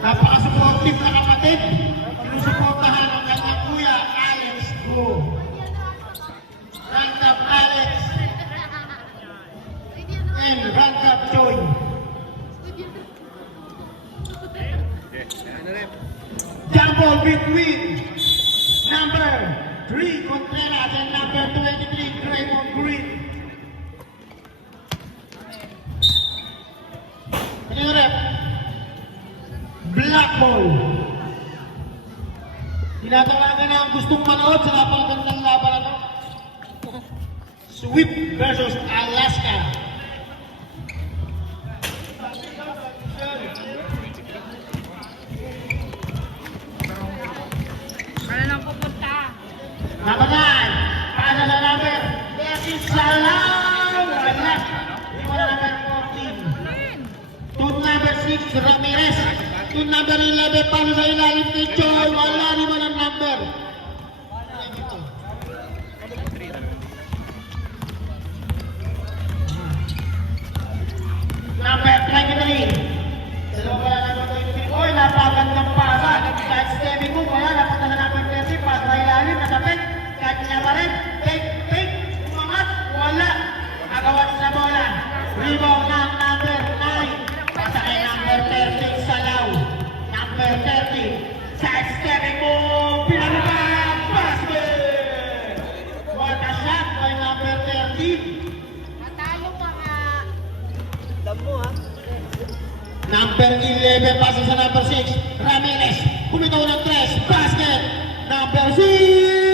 Napaka-supportive na kapatid. Sinusuportahan ang kanyang kuya, Alex Go. Rank up Alex. And rank up Joy. Jump ball between number 3 Contreras and number 23 Draymond Green. Ano rep? Black ball. Tinatawagan na ang gustong manood sa napakagandang laban na to. Sweep versus Alaska. Ano nang pupunta? Nabanan! Pasa sa number 30 Salam! Wala! Wala number 14. To number 6 Ramirez. To number 11 pasa sa ilalim ni Joy. Wala ni mo ng number. Number 23. Dalawa pala number 23. Oy, napagandang pasa. Kahit stepping mo, wala. Napunta sa number 30. Pasa sa ilalim. Nasapit. Kahit niya pa rin. Take. Umangat. Wala. Agawan sa bola. Rebound ng number 9. Pasa kay number 30. Salaw. Number 30. Side stepping mo. Pinalabang. Basket. What a shot by number 30. Natalo mga damo ha. Number 11 passes sa number 6 Ramirez. Kumitaw ng 3. Basket. Number 6.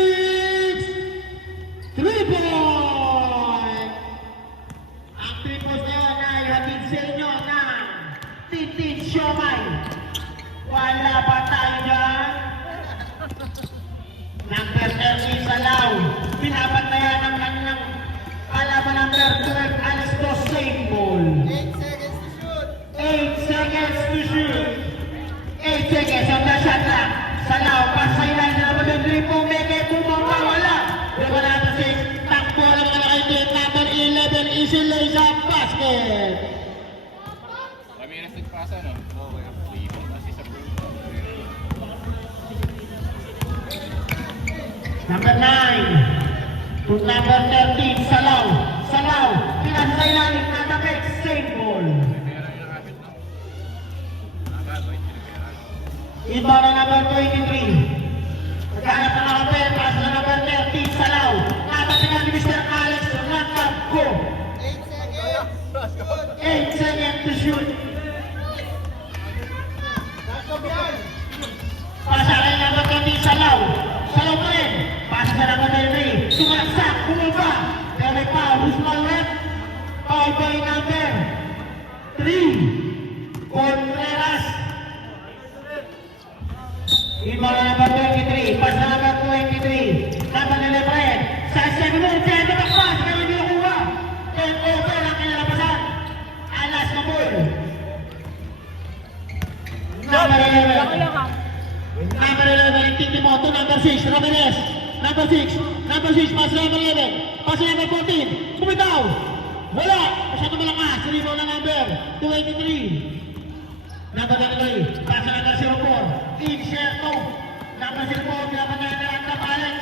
3 point. Ang 3 points na yun ay hatid sa inyo ng Tintin Siomay. Wala ba tayo dyan? Number 30 Salaw. Pinabantayan ng kanyang kalaban number 12 Alex Dos same ball. 8 seconds to shoot. 8 seconds on the shot clock. Salaw, pasailan na naman yung triple. Meke, bumaba, wala. Number 6, takbo na mga nakaitin. Number 11, easy lays up basket. Kami na nagpasa, no? Oo, kaya rebound kasi sa Number 9, to number 13, Salaw. Salaw, pinasailan, natapit, same ball. Iba na number 23. Maghanap na number, pass na number 30, Salaw. Natapinan ni Mr. Alex, Rankap, go. 8 seconds to shoot. Pasa kay number 20, Salaw. Salaw pa rin. Pasa sa number 23. Sumasak, bumaba. Pero may foul, who's my left? Foul by number 3. Contreras. Iba na number 23, pass na number 23. Number 11, sa 7 mo, kaya pass, pero hindi nakuha. Then over ang kinalabasan. Alas na ball. Number 11. Number 11, intindi mo, to number 6, Ramirez. Number 6, pass na number 11. Pass na number 14, kumitaw. Wala, masyado malakas, rebound na number 23. Number 23, pass na number 04. Inserto. Number 04, pinapantayan na Rankap Alex.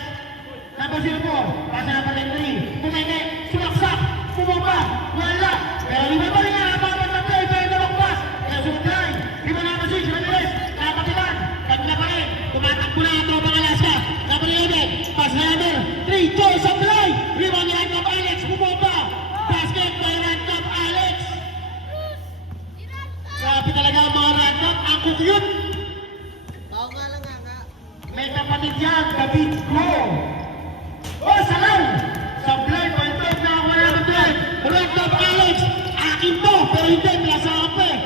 Number 04, pass na number 23. Pumene, sumaksak, bumaba, wala. Pero lima pa rin nga, napapan sa play, pero nalagpas. Pero sumutay, lima number 6, Ramirez, nakapatilan. Kagla pa rin, tumatakbo na ang tropang Alaska. Number 11, pass na number 3, Joy sa play. Rebound ni Rankap Alex, bumaba. Basket by Rankap Alex. Grabe talaga ang mga Rankap, ang kukyut. May kapatid yan, David Go. Oh, Salaw! Sablay, palpag na ako na natin. Rankap Alex, akin to, pero hindi, plasa ako eh.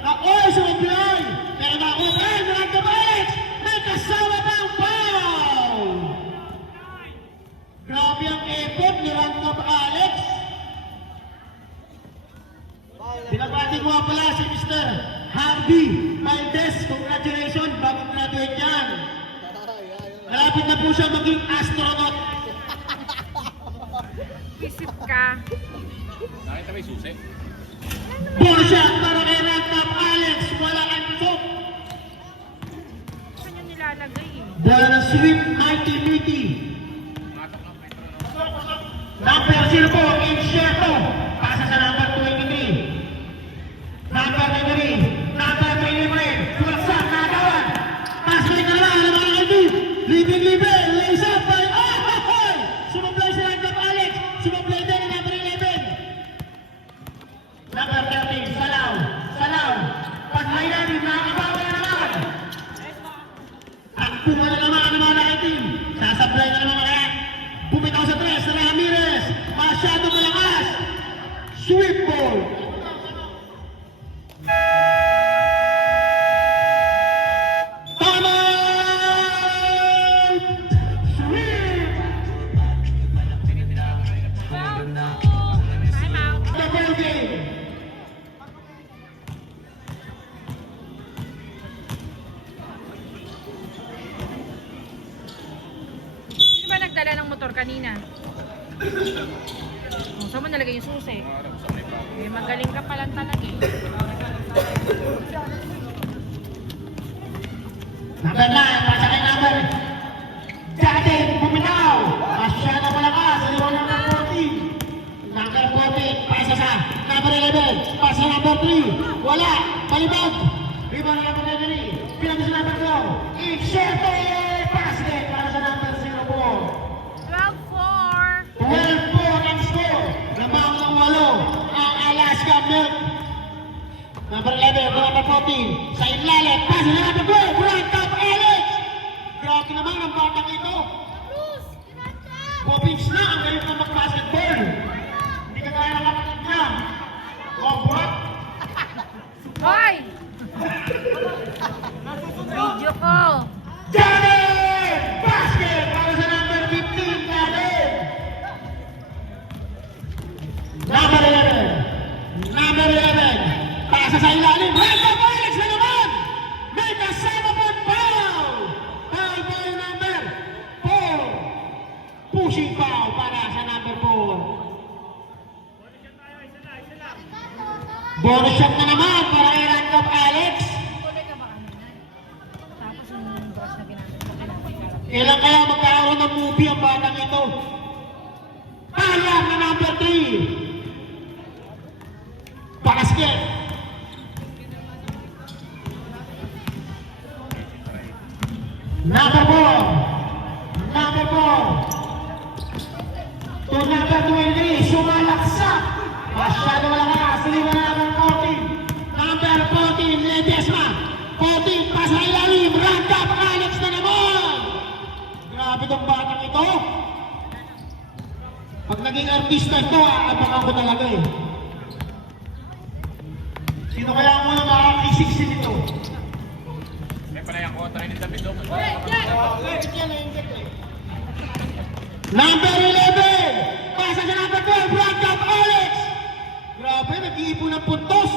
Ako'y sumablay. Pero nakuha, Rankap Alex, may kasama ng foul. Grabe ang effort ni Rankap Alex. Binabati ko nga pala si Mr. Harvey Valdez. Congratulations, bagong graduate yan. Malapit na po siya maging astronaut. Isip ka. Nakita may susi. Bull shot para kay Rankap Alex. Wala ang top. nakalagay eh. Bola ng sweep, mighty. Number 04, Inserto. Pasa sa number 23. Number 23. Number 23. Sumaksak, nakawan. Pasok na naman, ano mga kaibigan? Libre. Lays up by... Sumablay si Randolph Alex. Sumablay din ang number 11. Number 13, Salaw. Paslay natin, nakakabawa na naman. Takbuhan na naman ang mga naitim. Sasablay na naman kaya. Bumitaw sa 3, Ramirez. Masyado malakas. Sweep ball. Tama! Sweep! Time out. The ball game. Sino ba nagdala ng motor kanina? Oh, saan mo nalagay yung susi? Eh, magaling ka palang talaga eh. Number 9, pasa kay number. Jaden, bumitaw. Masyado malakas. Iwan ng number 14. Number 14, pasa sa number 11. Pasa number 3. Wala. Palibag. Iwan ng number 3. Pinag sa number 4. Inserto. Basket para sa number 04. 12-4. 12-4 ang score. Lamang ng 8 ang Alaska Milk. Number 11, number 14. Sa ilalim, pasa na number 12. Randolph Alex. Grabe naman ang batang ito. Bobins na ang galing na mag-basketball. Hindi ka kaya ng kapatid niya. Robot. Hoy! Video ko. Jaden! Basket para sa number 15. Jaden! Number 11. Number 11. Pasa sa ilalim. Randolph Alex na naman! May kasama po foul! Foul by number 4. Pushing foul para sa number 4. Bonus shot na naman para kay Randolph Alex. Kulay ka ba kanina? Tapos yung brush na ginamit ko, pinapagkarap. Kailan kaya magkakaroon ng movie ang batang ito? Alam na number 3. Basket. Number 4. Number 4. To number 23. Sumalaksak. Masyado malakas. Lima na number 14. Number 14. Ledesma. 14. Pasa ilalim. Randolph Alex na naman. Grabe tong batang ito. Pag naging artista ito, abangan ko talaga eh. Sino kaya ang muna makakisiksi nito? May pala yung kontra ni David Doc. Number 11! Pasa sa number 12, Randolph Alex! Grabe, nag-iipon ng puntos.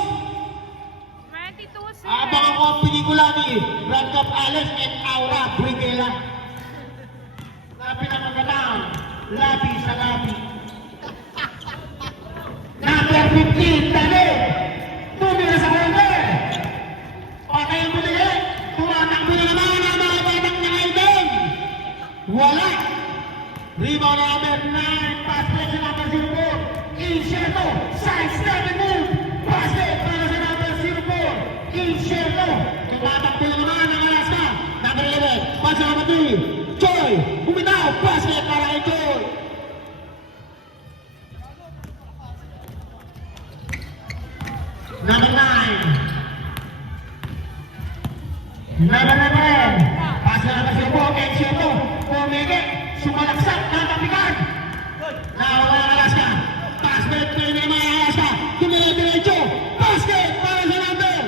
22-6. Abangan ko ang pelikula ni Randolph Alex and Aura Brigela. Labi na magandang. Labi sa labi. Number 15, David! Tumira sa corner! Okay ang muli. Tumatakbo na naman ang mga batang nakaibig. Wala! Rebound number 9, pass play sa number 04. Inserto, side step and move. Basket para sa number 04. Inserto, tumatakbo na naman ang Alaska. Number 11, pass sa number 3. Joy, bumitaw, basket para kay Joy. Number 9. Number 11. Pass na number 04. Inserto, pumigit. Sumalaksak, natapikan. Nakawala ang Alaska. Basket na yung mga Alaska. Tumira-diretso. Basket para sa number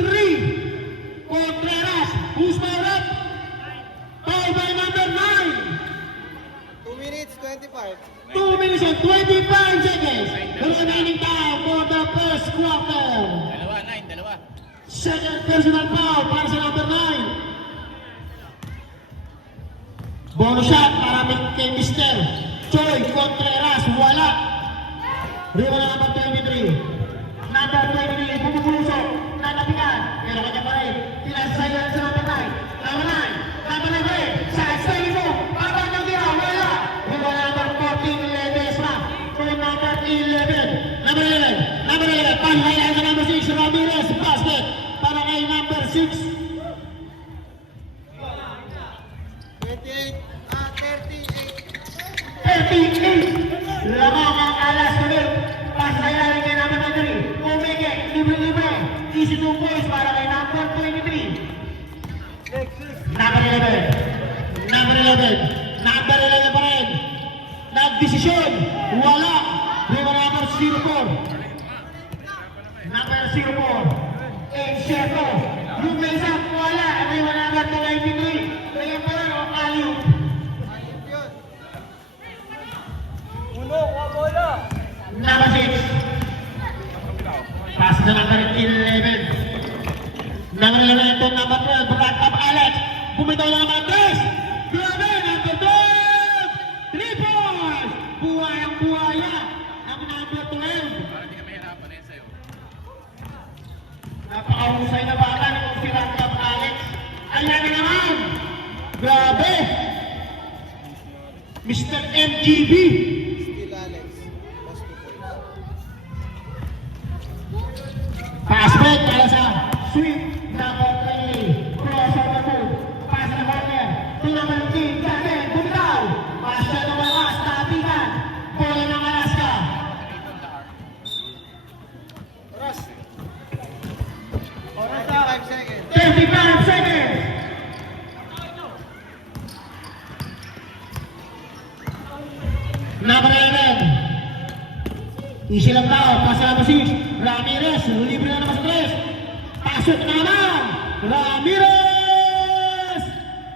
3. Contreras. Who's my rep? Foul by number 9. 2 minutes, 25. 2 minutes and 25 seconds. The remaining time for the first quarter. Dalawa. Second personal foul para sa number 9. Bonus shot para kay Mr. Choi Contreras. Wala. Rima na number 23. Number 23. Bumubuso. Natapikan. Pero kanya pa rin. Tinasayan sa number 9. Number 9. 11. Number 11. Number 11. Pass highlight sa number 6. Ramirez. Basket. Para kay number 6. 38. Lamang ang alas tuloy. Pass highlight kay number 3. Umeke. Libre-libre. Easy 2 points para kay number 23. Number 11. Number 11. Number 11 pa rin. Nagdesisyon. Wala. Number 04. Number 04. Encheco. Yung may isang wala. Number 93. Kaya pa rin ang aliw. Number 6. Pass na number 11. Number 11 ito, number 12. Brad Top Alex. Bumitaw na number 3. Grabe, number 12. 3 points. Buhayang buhaya. Ang number 12. Para di ka mahirapan na yun sa'yo. Napakahusay na bata ng si Brad Top Alex. Ayan na naman. Grabe. Mr. MGB. Pass break para sa sweep number 3. Cross over the foot. Pass na corner. To number 3. Gate. Bumitaw. Pass na tumakas. Tapitan. Bola ng Alaska. Oras na 5 seconds. 35 seconds. Number 11. Easy lang tao. Pass na number 6. Ramirez. Libre na naman sa 3. Pasok na naman. Ramirez.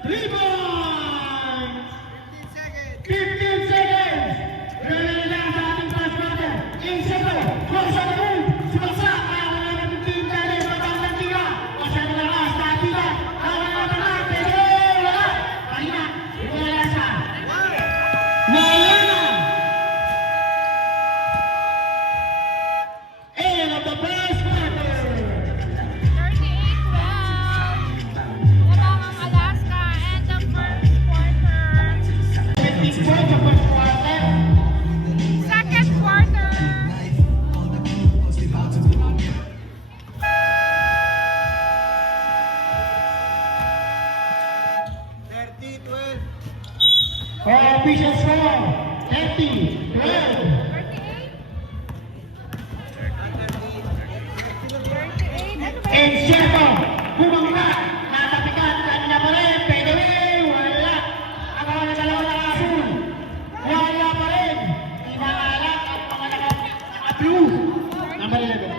3 points. 15 seconds. Relayan lang sa ating pass brother. Inseko. Cross on the move. Sumasa. Kaya wala na 15 dali. Matang tira. Masyado na lakas. Tapitan. Kaya na naman. Pero wala. Pahina. Wala siya. Wala na. End of the first quarter. 38-12. Lamang ang Alaska and the first quarter. 15 points sa first quarter. Second quarter. Official score. 30-12. 38. 38. Ano ba? Encheco, bumangga, natapikan, kanya pa rin, pwede rin, wala. Ang mga dalawa na asul, wala pa rin. Inaalat ang mga naka-blue. Number 11.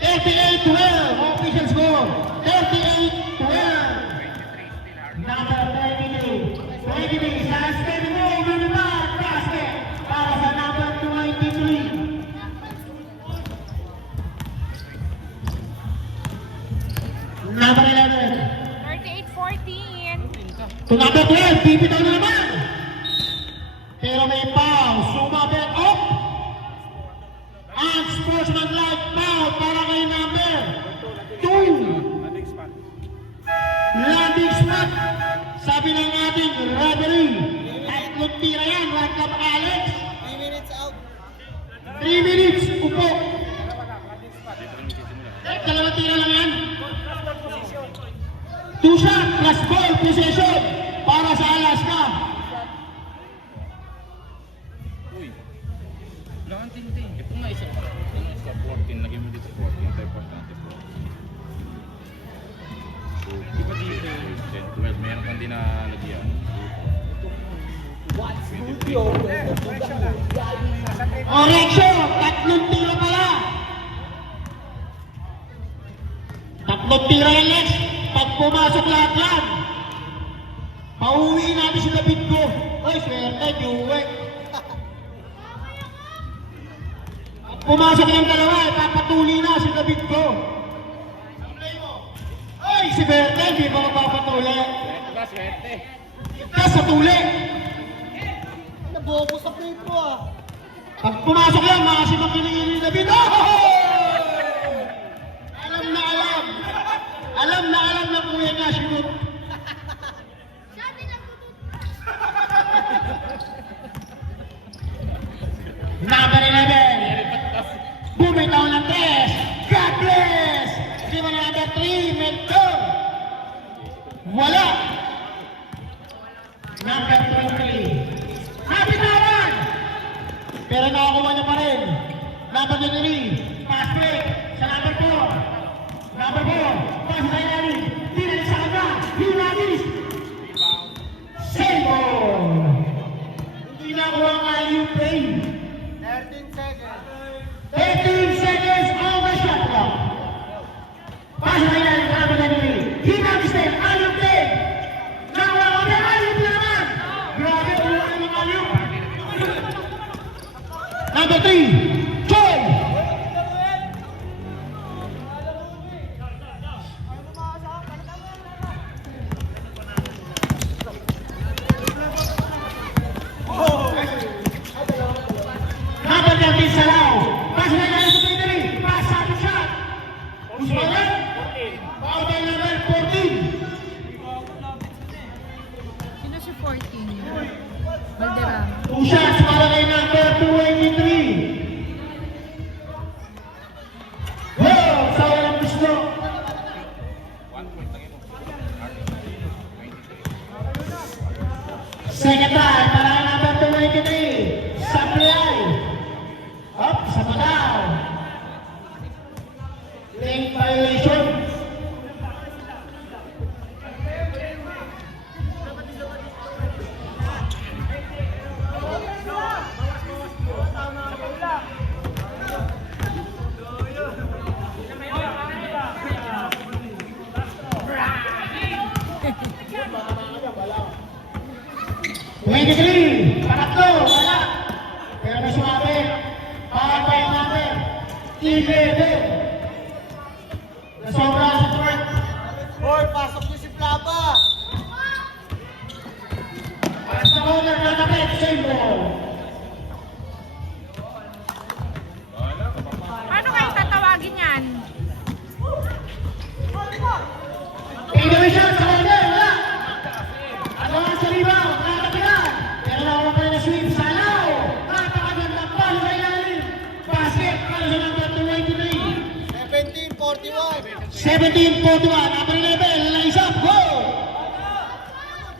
38-12, official score. 38-12. Number 23. 23, suspend mo, Uniman, basket. Para sa number 23. Number 11. 38-14. To number 12, bibitaw na naman. Pero may foul. Sumabit up. Unsportsmanlike foul para kay number 2. Landing spot. Sabi ng ating referee. Tatlong tira yan. Right club Alex. 3 minutes out. 3 minutes. Upo. Dito Dalawang na magsisimula. tira lang yan. 2 shot plus ball possession para sa Alaska. Uy. Wala kang tinting. Ito nga isa. Ito nga isa. 14. Lagyan mo dito 14. Tayo importante 14. So, di ba dito? 10, 12. Meron kang din na lagyan. Correction! Tatlong tira pala! Tatlong tira yan, Lex! Pag pumasok lahat yan, pauwiin natin si David ko. Ay, swerte, Juwe. Pag pumasok yung dalawa, papatuli na si David ko. Ay, si Berte, hindi pa magpapatuli. Swerte ba? Swerte. Ika sa tuli. Nabobo sa play pro ah. Pag pumasok yan, maasim ang kiligin ni David. Oh! Alam na alam. Alam na alam na kuya niya, sinut. Number 11. number 3, Melchor. Wala. Number 23. Kapitawan! Pero nakakuha niya pa rin. Number 23, pass break sa number 4. Number 4, pass sa ilalim. Tinali sa kanya. Hinagis. Save ball. Hindi nakuha ang alley-oop play. 13 seconds. 13 seconds on the shot clock. Pass sa ilalim sa number 23. Hinagis din. Alley-oop play. Nakuha ko na alley-oop naman. Grabe, ulo ka ng alley-oop. Number 3, Joy. Number 13, Salao. Pass na lang sa 23. Pass sa ating shot. Usmanan. Foul by number 14. Sino si 14? Valderrama. 2 shots para kay number 283. Wow! Sa walang gusto. 1 point lagi mo. Second time para kay number 283. Supply. Up sa padaw. Lane violation. Twenty-three, pangatlo, wala. Pero may sumabi, pabay natin, 11. Nasobra sa court. Boy, pasok niyo si Plapa. Para sa corner na kapit, save ball. Paano kayo tatawagin yan? Indonesia sa corner, wala. Ano nga sa rebound, nakakapilan. Pero nakuha pa rin na sweep, Salao. Napakagandang palo sa ilalim. Basket, para sa number 283. 17-41. 17-41, number 11, Liza, go!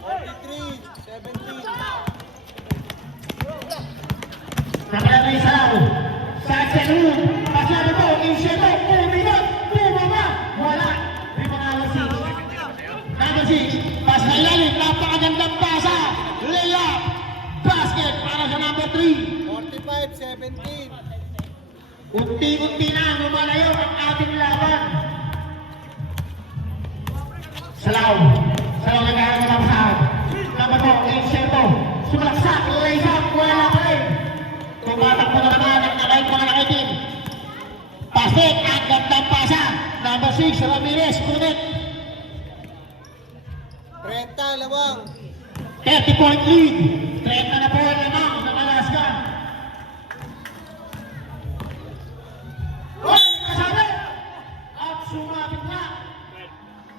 43, 17. Nakalagay sa Salao. Sa Chenun, pasyado po, Inseto, puminot, bumaba, wala. Rebound number 6, pass na ilalim, napakagandang pasa, layup, basket para sa number 3. 45-17. Unti-unti na lumalayo ang ating laban. Salao nagkaroon ng sahag. Number 4, Inseto, sumalaksak, layup, wala pa rin. Tumatakbo na naman ang mga nakitin. Basket, ang gandang pasa. Number 6, Ramirez, punit. 30, lawang. 30-point lead. 30 na po lamang ng Alaska. Hoy, kasabi! At sumapit na.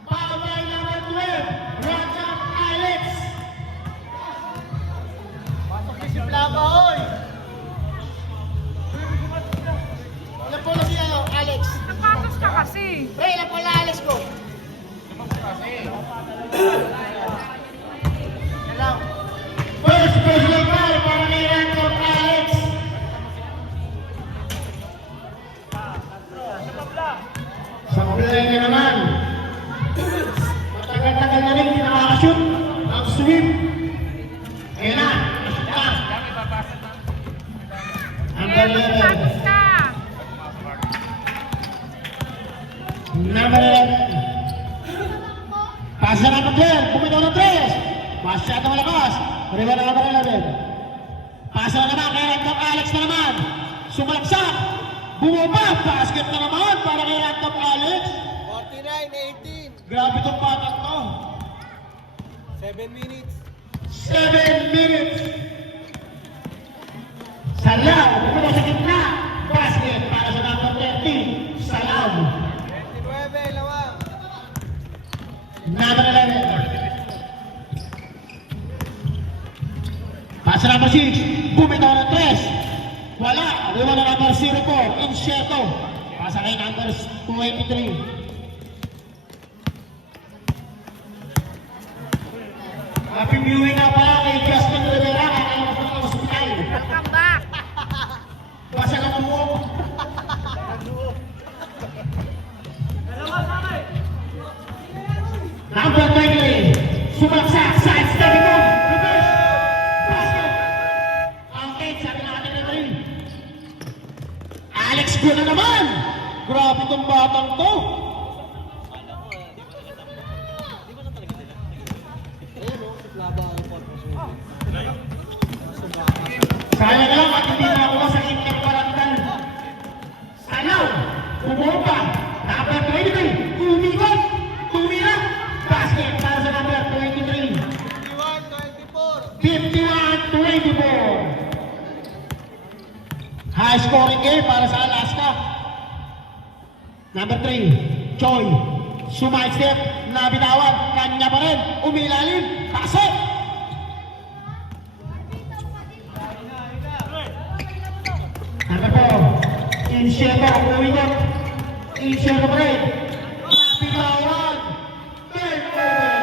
Pabay number 12, Rajab Alex. Pasok niyo si Plapa, oy. Ilan po na si Alex? Napatos ka kasi. Pre, ilan po na Alex ko? Hello. First personal foul para kay Rajab Alex. Sablay na naman. Matagal-tagal na rin nakakashoot ang sweep. Ayan na. Ang Kaya galing. napatos ka. Number 11. Pass na number 12. Bumitaw ng 3. Masyado malakas. Rebound na number 11. Pass na naman kay Rajab Alex na naman. Sumalaksak. Bumaba. Basket na naman para kay Rajab Alex. 49-18. Grabe itong patak to. 7 minutes. 7 minutes. Salao. Bumitaw sa gitna. Basket para sa number 13. Salao. 29, lawang. Number 11. Pass na number 6. Bumitaw ng 3. Wala. Rebound na number 04. Inseto. Pasa kay number 283. Happy viewing nga pala kay Justin Rivera, kakalamas ng hospital. Welcome back. Basa ka mo. Number 20, sumaksak, side stepping move, reverse, basket. Ang 8, sabi na natin na rin. Alex Go na naman! Grabe tong batang to. Sayang lang at hindi na ako sa Inter Parantal. Salaw, bumomba, number 23, umikot, tumira, basket para sa number 23. 51-24. 51-24. High scoring game para sa Alaska. Number 3, Choi. Sumide step, nabitawan, kanya pa rin, umilalim, pasok. Number 4, Insyento, umigot, Insyento pa rin, nabitawan, turn over.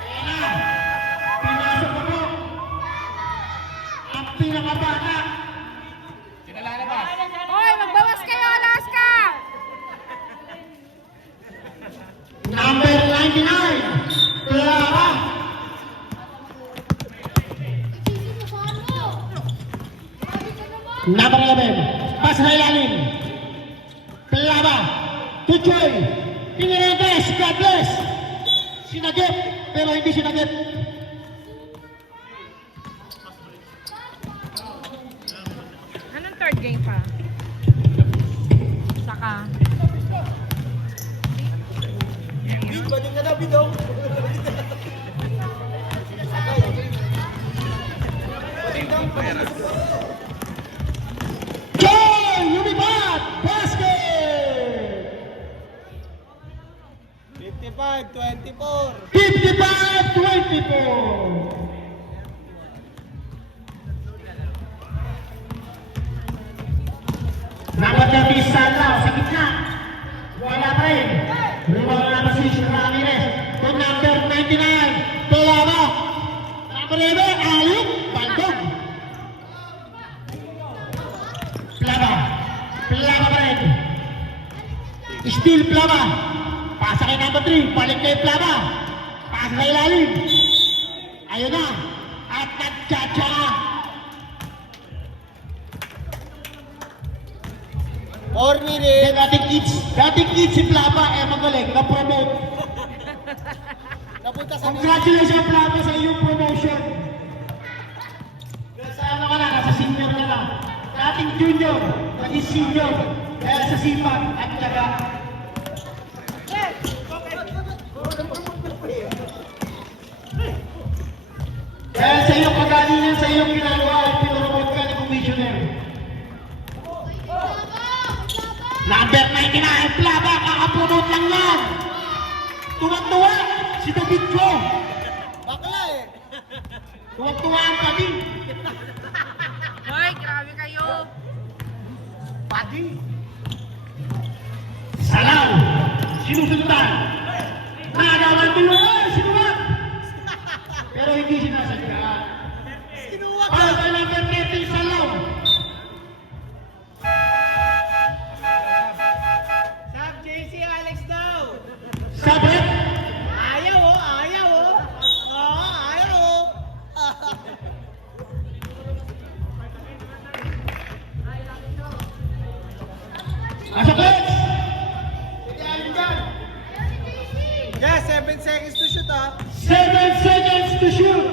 Ayan na, pinasok na po. Ang pinakabata. Sinalalabas. Hoy, magbawas kayo, Alaska! Number 99, Clara. Number 11, pas na ilalim. Clara, Tuchoy, Pinirentes, God bless. Sinagip, pero hindi sinagip. Anong third game pa? Saka. Pwede ka na, bidong. Joy, lumipad, basket. 55-24. 55-24. Number 30, Sanlao, sa gitna. Wala pa rin. Rebound na si Ramirez. To number 99, Pelaba. Number 11, Ayuk, Bandog. Plaba. Plaba pa rin. Still Plaba. Pasa kay number 3, balik kay Plaba. Pasa kay ilalim. Ayun na. At nagtsatsa na. 4 minutes. Dating kids si Plaba, magaling, na-promote. Napunta sa Congratulations, Plaba, sa iyong promotion. Sa ano ka na, nasa senior ka na. Dating junior, naging senior. Dahil sa sipag at tiyaga. Dahil sa iyong kagalingan, sa iyong ginagawa, ay pinromote ka ni Commissioner. Number 99, Plaba, kakapromote lang yan. Tuwag-tuwa, si David Jo. bakla eh. Tuwag-tuwa ang pati. Hoy, grabe kayo. Pati. Salaw, sinusundan. Nagawan tuloy, sinuwag. Pero hindi sinasadya. Sinuwag Para kay number 30, Salaw. Sab JC Alex daw. Sabi, Ayaw oh, ayaw oh. Oo, ayaw oh. asa Flex? Yeah, 7 seconds to shoot ah. 7 seconds to shoot.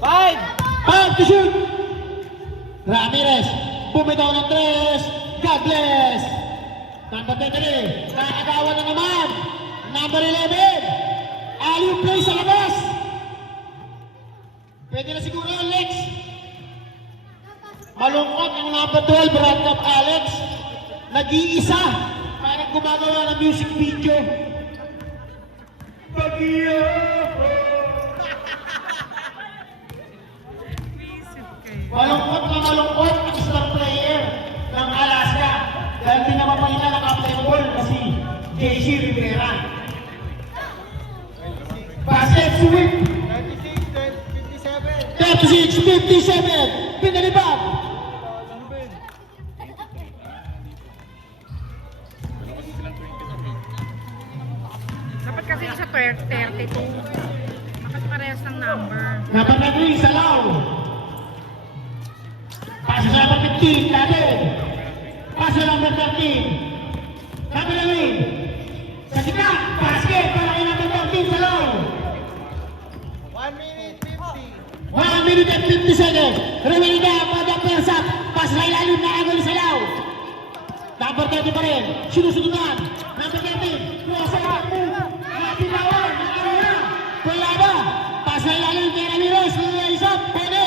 Five. 5 to shoot. Ramirez, bumitaw ng 3. God bless. Number 23, nakakagawa na naman. Number 11, Aliu play sa labas. Pwede na siguro Alex. Malungkot ang number 12, Brandon Alex. Nag-iisa. Parang gumagawa ng music video. Bagiyo! Malungkot ang star player ng Alaska dahil Casey Rivera. Basket sweep. 36-57. Pinalibag. Dalawa kasi silang 23. Dapat kasi sa 32. Kasi parehas ng number. Number 3, Salaw. Pass sa number 15, David. Pass sa number 13. Number 11. Sa sika, basket para kay number 13, Salaw. 1 minute and 50 seconds. Remelida, pada persat. Pass na ilalim na agol sa Salaw. Number 30 pa rin. Sinusunod. Number 13. Puwasa na. Napitawan. Nakawala. Wala ba? Pass na ilalim kay Ramirez. Isap. Pwede.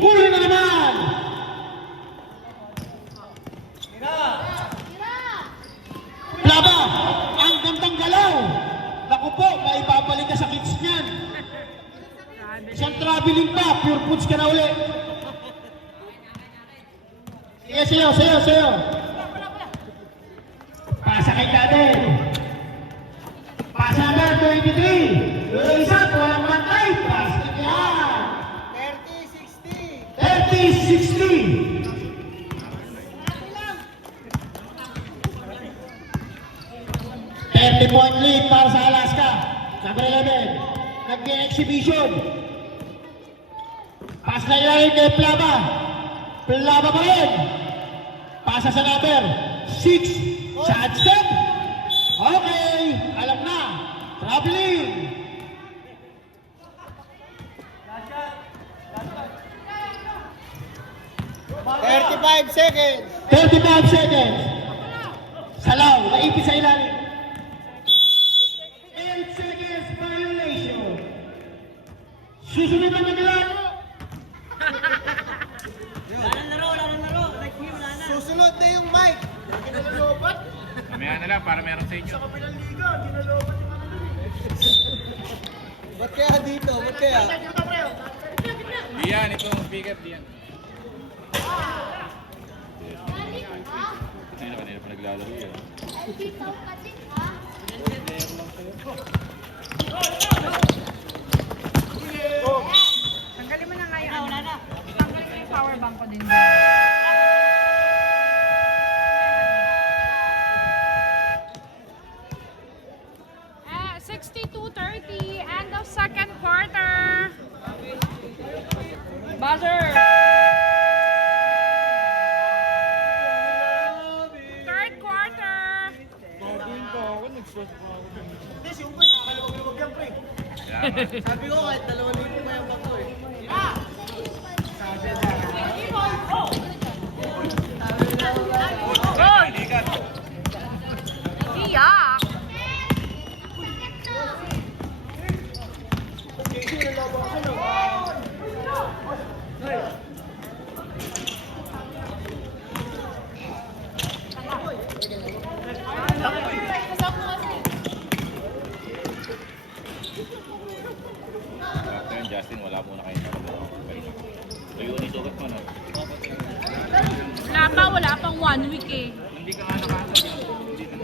Huli na naman. Plaba. Ang gandang galaw. Naku po, maibabalik ka sa kids niyan. Isang traveling pa, pure foods ka na uli. Sige, sayo. Pasa kay Daden. Pasa number 23. Yung isa, walang matay. Basket yan. 30-60. 30-point lead para sa Alaska. Number 11. Nag-exhibition. Pass na ilalim kay Plaba. Plaba pa rin. Pasa sa number 6. Side step. Okay. Alam na. Traveling. seconds. 35 seconds. Salaw. Naipit sa ilalim. 8 seconds violation. Susunod na maglaro. Susunod na yung mic. Kinalolobat. Mamaya na lang para meron sa inyo. Sa kapilang liga, kinalolobat yung ano nun eh. Ba't kaya dito? Ba't kaya? Diyan, itong speaker, diyan. Kanina pa naglalaro yun. Tanggalin mo na nga yung ano. Tanggalin mo yung power bank ko din. 62-30, end of second quarter. Buzzer. Third quarter. Hindi, si Umpay, nakakalawag-lawag yan, pre. Sabi ko, kahit 2,000 pa yung bako eh. Iyak. Ngayon, Justin, wala muna kayo nalaro. Kayo ni sugat mo na. Wala pang 1 week eh. Hindi ka nga nakasal. Hindi na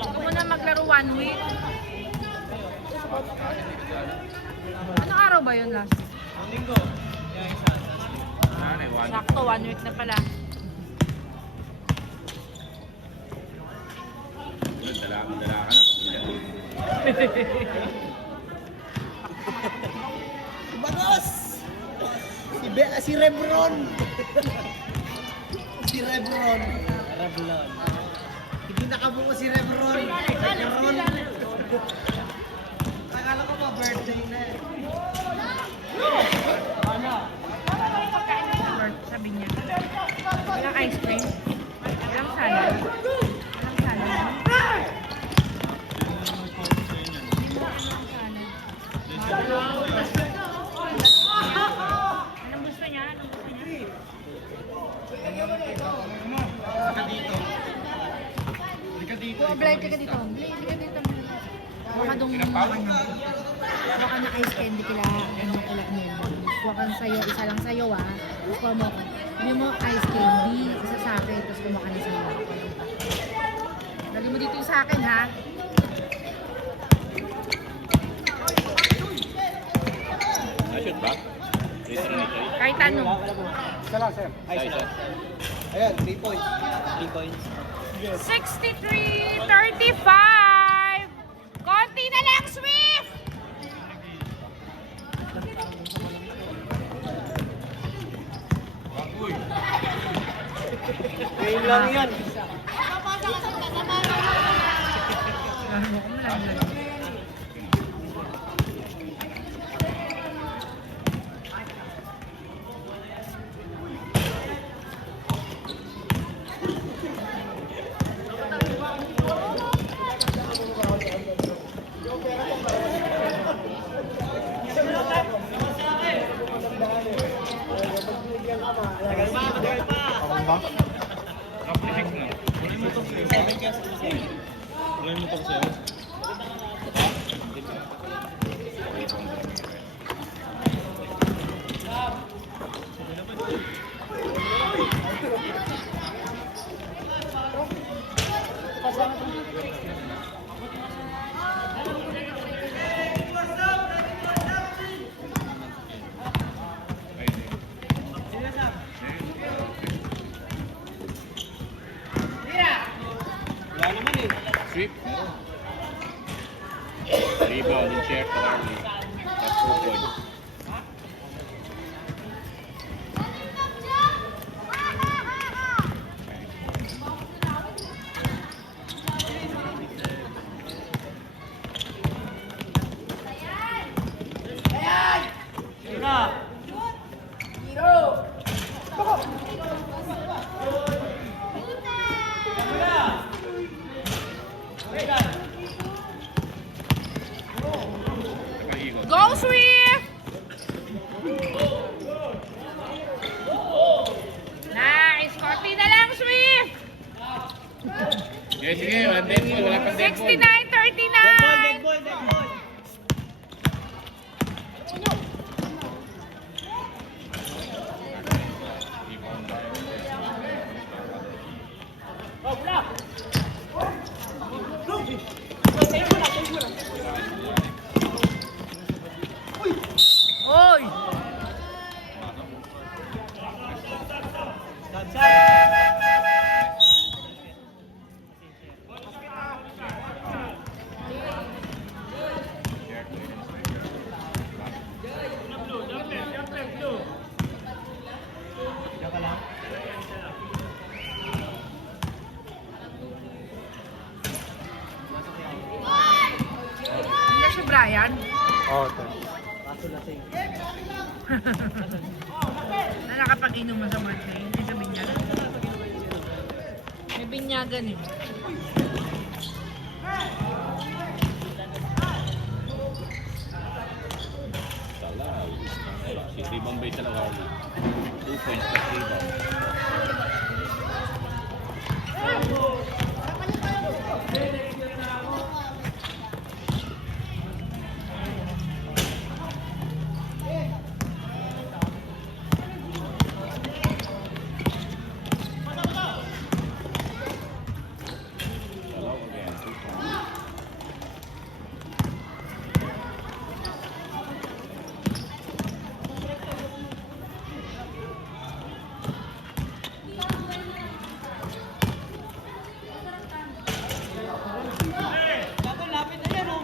Huwag mo na maglaro 1 week. Anong araw ba yun last? Sakto, 1 week na pala. Dala ka na. Bagos! Si Rebron! Si Rebron. Hindi nakabuo si Rebron. Rebron. Akala ko ba birthday na eh. Sabi niya. Walang ice cream. Walang salad. Walang salad. Anong gusto niya? Blake, ka dito. Blake, ka dito. Baka dong... Kuha ka ng ice candy kila, ano kila niya. Kuha ka sa'yo, isa lang sa'yo Kuha mo ko. Hindi mo ice candy, isa sa akin, tapos kuha ka na sa'yo. Dali mo dito yung sa akin ha. Na-shoot ba? Racer na ito. Kahit ano. Isa lang, sir. Ay, isa lang. Ayan, 3 points. 3 points. 63-35! Konti na lang, Swift! Game lang yan. Kaplisik na. Wala naman eh. Sweep. Rebound in share early. That's 4 points. Nakaikot. Go, Swift! Nice! Konti na lang, Swift! Sige, sige. Walang dead ball. Wala pang dead ball. 69-39! Dead ball, dead ball. Oy! Hindi si Brian. Oo, ito. Na nakapag-inom mo sa Monday. Hindi sa binyagan. May binyagan eh. Si rebound base na lang. 2 points per rebound. Hello again. 2 points. Lapit na yan, oh.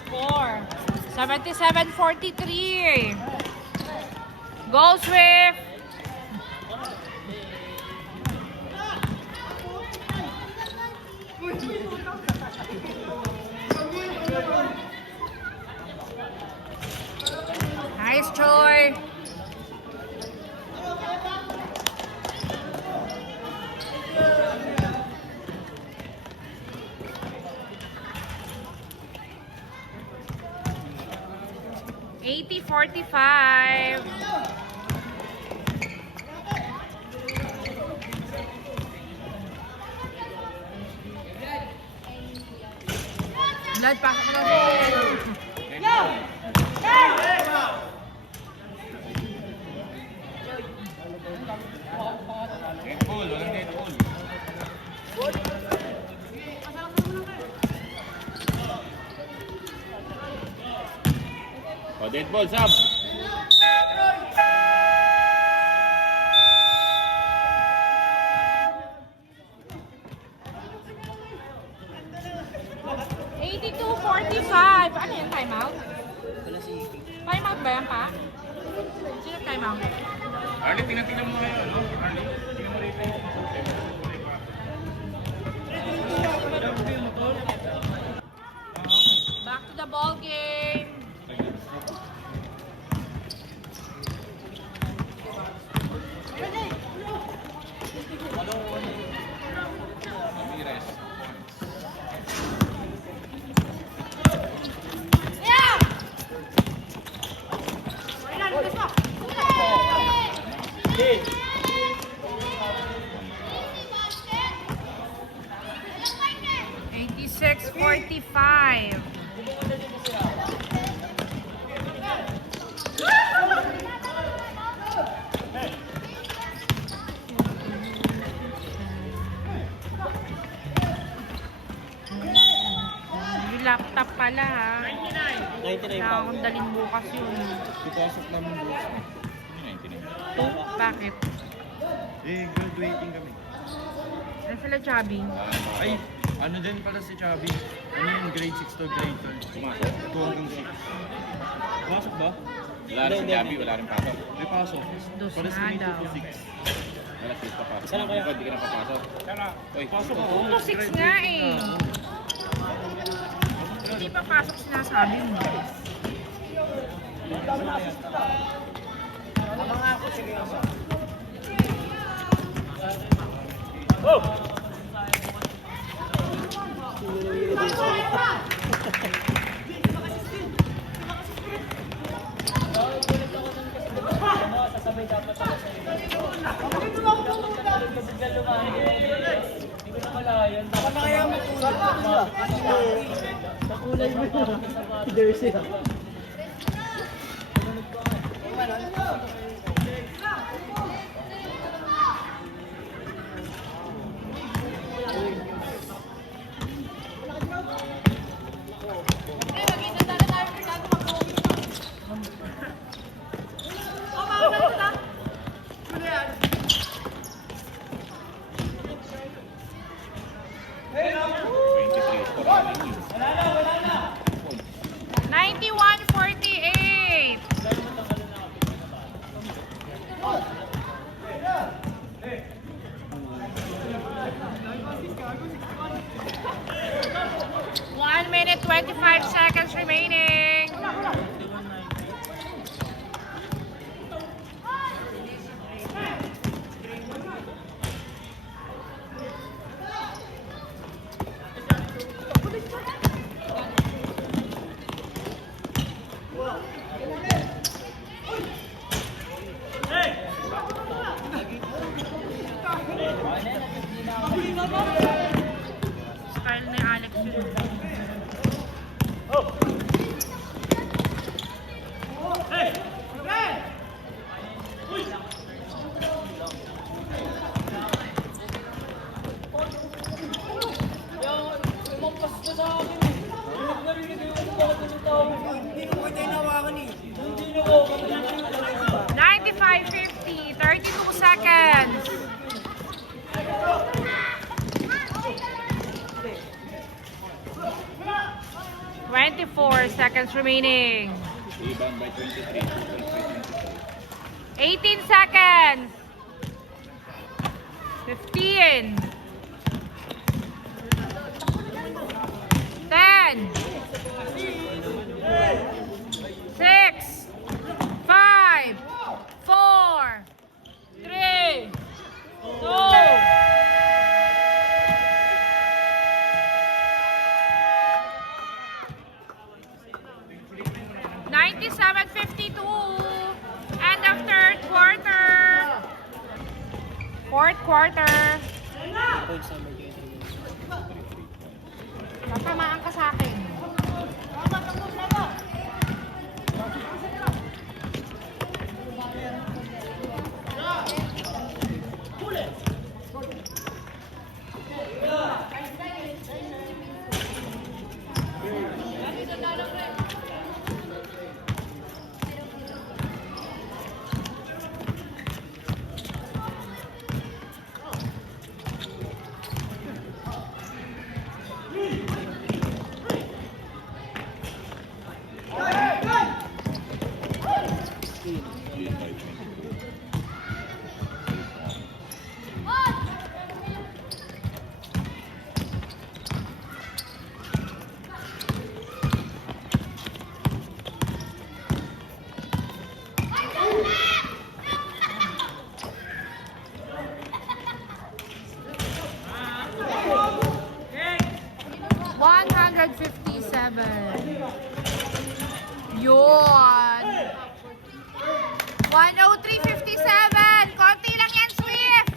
Score 77-43. Go, Swift! Nice, Troy. 80-45. Blood, pasok mo lang. Deadpool, walang Deadpool. O, Deadpool, sub. Ano yan, timeout? Timeout ba yan, pa? Sino timeout? Arlie, tingnan mo ngayon, no? Arlie, tingnan mo rito. Back to the ball game. Ramirez. Yeah. 86-45. Yung laptop pala ha. 99 Kailangan kong dalhin bukas yun. Ipasok namin bukas. 99. Bakit? Graduating kami. Ano sila, Chubby? Ay, ano din pala si Chubby? Ano yung grade 6 to grade 12? Pumasok. 2 hanggang 6. Pasok ba? Wala rin si Gabi, wala rin pasok. May pasok. Dos Para sa na grade 2 daw. to 6. Wala sis pa pasok. Isa lang kaya? Ikaw, di ka na papasok. Uy, Pasok ako. Ito 6 nga eh. Hindi pa pasok sinasabi mo. Jersey. 23. Score namin yun. 91-48. One minute, 25 seconds remaining. Style ni Alex yun. Hindi ko kayo nawakan eh. 95-50, 32 seconds. Twenty-four seconds remaining. Rebound by 23. 18 seconds. 15. 10. 6. 5. 4. 3. 2. 57-52. End of third quarter. Fourth quarter. Tatamaan ka sa akin. Yun. 103.57. Konti lang yan, Swift.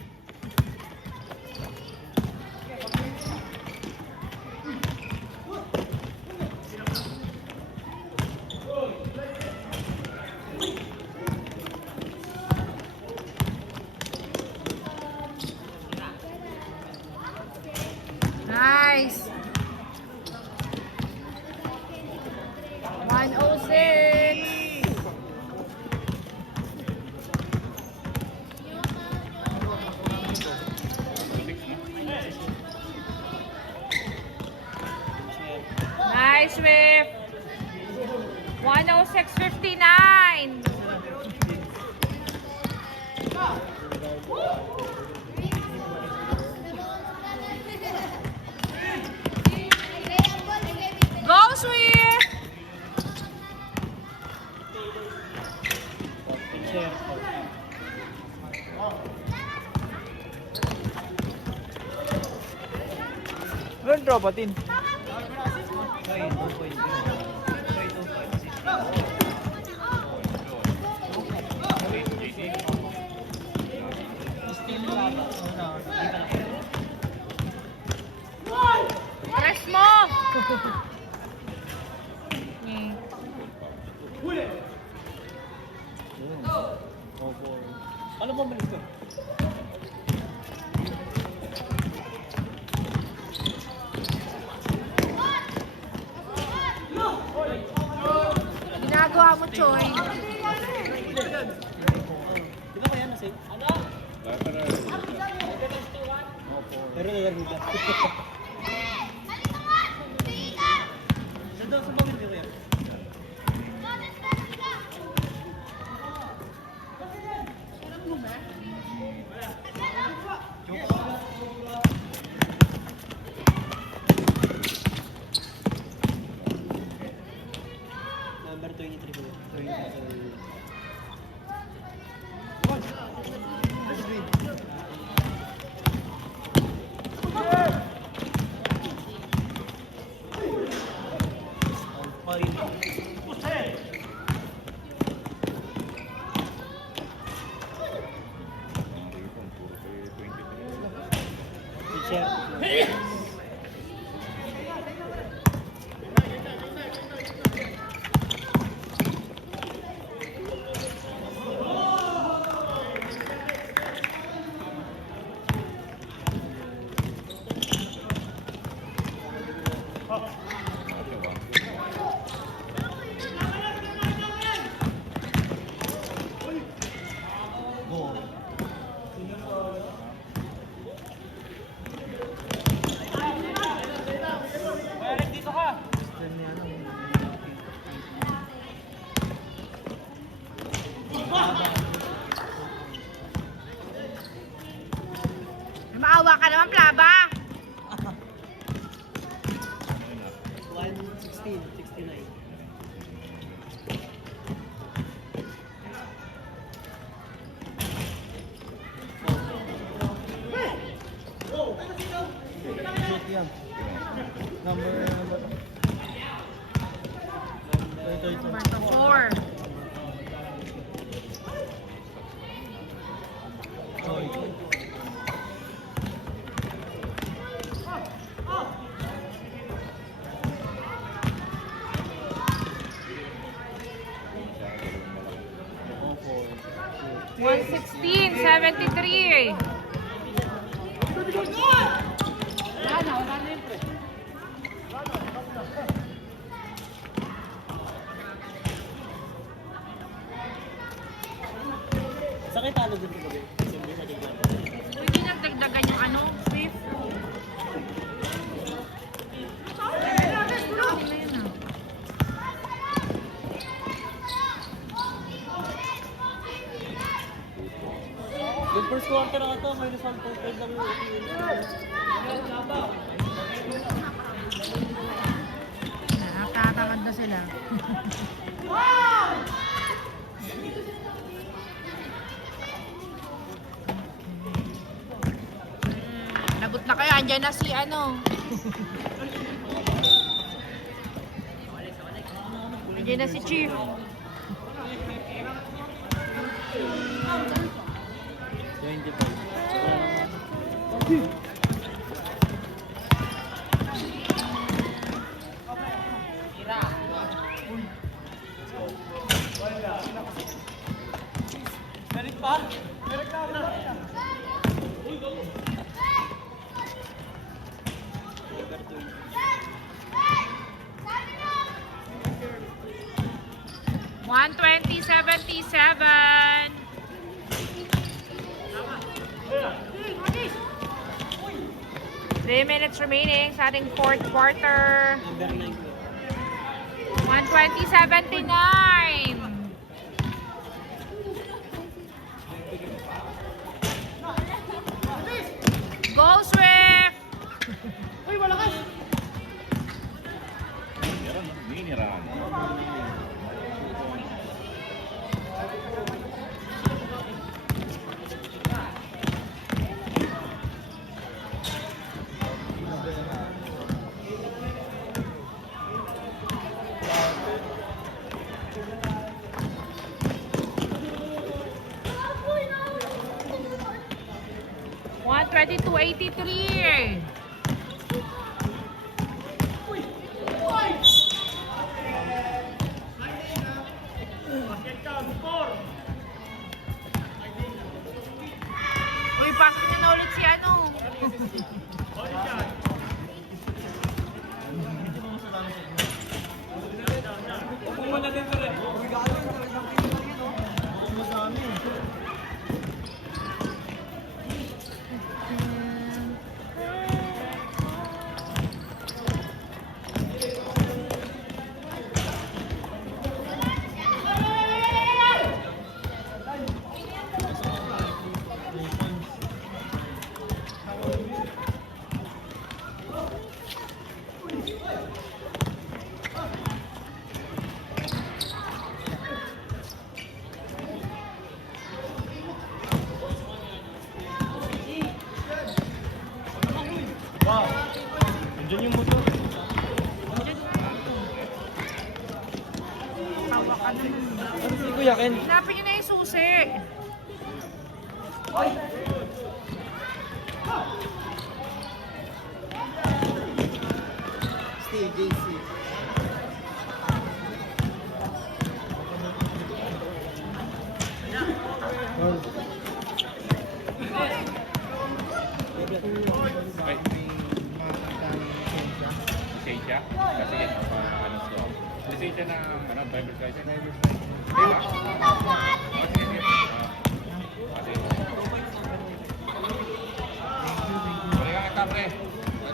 Nice. 106. Nice, Swift. 106.59. Go, Swift. Run drop atin. Press mo. Ano mo malis ko? Ginagawa mo, Choy. Di ba kaya nasa? Ano? Pero nagagawin ka. Sa daw sa bawin ko yan. Number 23 ko. 23. Maawa ka naman, Plaba. 116, 69. Number 4. 116.73. Sakit ano din ko ba? Hindi nagdagdagan yung ano, fifth. Yung first quarter na ito, minus 1.5 lang yung Nakakatamad na sila. Labot na kayo, andyan na si ano. Andyan na si Chief. Merit pa? Merit ka na. 120.77. Three minutes remaining sa ating fourth quarter. Number 9. 120.79. Go Swift! Meron, mini run. One 22.83. Uy, pasok niyo na ulit si ano. Andiyan yung motor. Hawakan na. Ano si Kuya Ken? Hinapin niyo na yung susi. Steve, JC. Ay, lisensya? Kasi yan, ano to? Lisensya ng ano, driver's license. Diba? Sige, sige. Kasi, wala kang kita, pre.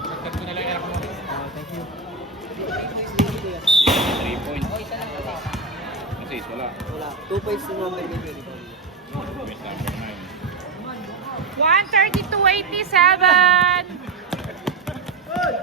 Pagkat ko na lang yung anak mo. Thank you. 3 points. Kasi wala. Wala. 2 points yung number ni Jerry. Miss number 9. 132.87.